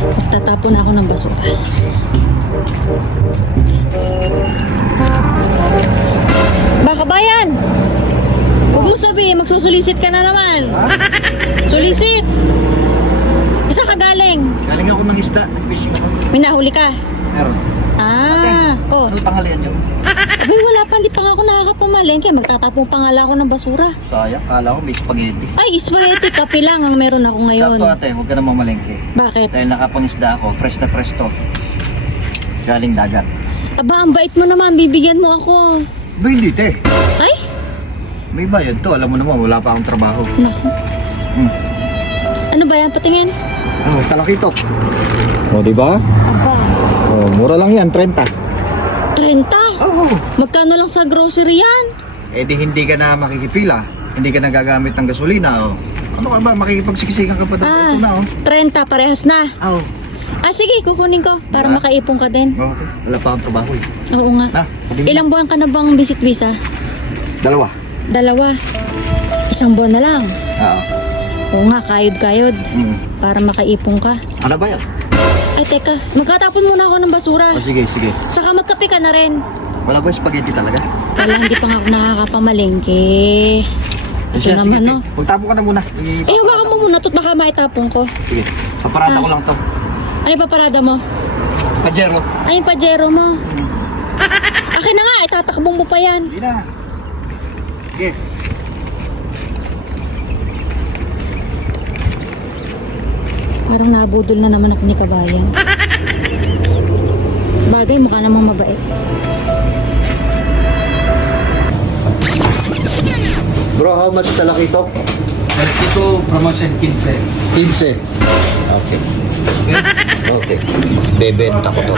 Magtatapon ako ng basura. Baka bayan! Huwag mo sabihin, magsusulisit ka na naman. Sulisit! Isa ka galing. Galing ako ng isda, nag-fishing ako. May nahuli ka. Meron. Oh. Ano tanghalian yun? Abay, wala pa. Hindi pa nga ako nakakapamalengke. Magtatapong pa nga lang ako ng basura. Sayang, kala ko may spaghetti. Ay, spaghetti. Kape lang ang meron ako ngayon. Sakto ate, huwag ka namang malengke. Bakit? Dahil nakapangisda ako, fresh na fresh to. Galing dagat. Aba, ang bait mo naman. Bibigyan mo ako. Ba hindi te? Ay! May bayad to, alam mo naman, wala pa akong trabaho. Naku. Hmm. Ano ba yan? Patingin. Oh, talakitok. O, diba? Aba. Oh, mura lang yan, 30. 30? Oo. Magkano lang sa grocery yan? Eh di hindi ka na makikipila. Hindi ka na gagamit ng gasolina. Oh. Ano ka ba? Makikipagsiksikan ka pa daw. Ito na, oh. 30. Parehas na. Oh. Sige, kukunin ko. Para Diba? makaipon ka din. Okay. Wala pa akong trabaho eh. Oo nga. Na, Ilang buwan ka na bang visit visa? 2. 2. 1 buwan na lang. Oo. Oo nga, kayod-kayod. Para makaipon ka. Ano ba yan? Ay, teka. Magkatapon muna ako ng basura. Oh, sige, sige. Saka magkape ka na rin. Wala ba yung spaghetti talaga? Wala, hindi pa nga ako nakakapamalengke. Ito Siya, naman, sige, no? Magtapo ka na muna. Hawakan mo muna to't baka maitapon ko. Sige. Paparada ko lang to. Ano yung paparada mo? Pajero. Ay, yung pajero mo. Akin na nga, itatakbong mo pa yan. Hindi na. Sige. Parang nabudol na naman ako ni Kabayan. Bagay, mukha namang mabait. Bro, how much talakitok? Ito, promotion 15. 15. Okay. Okay. Bebenta ko to.